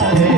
Yeah.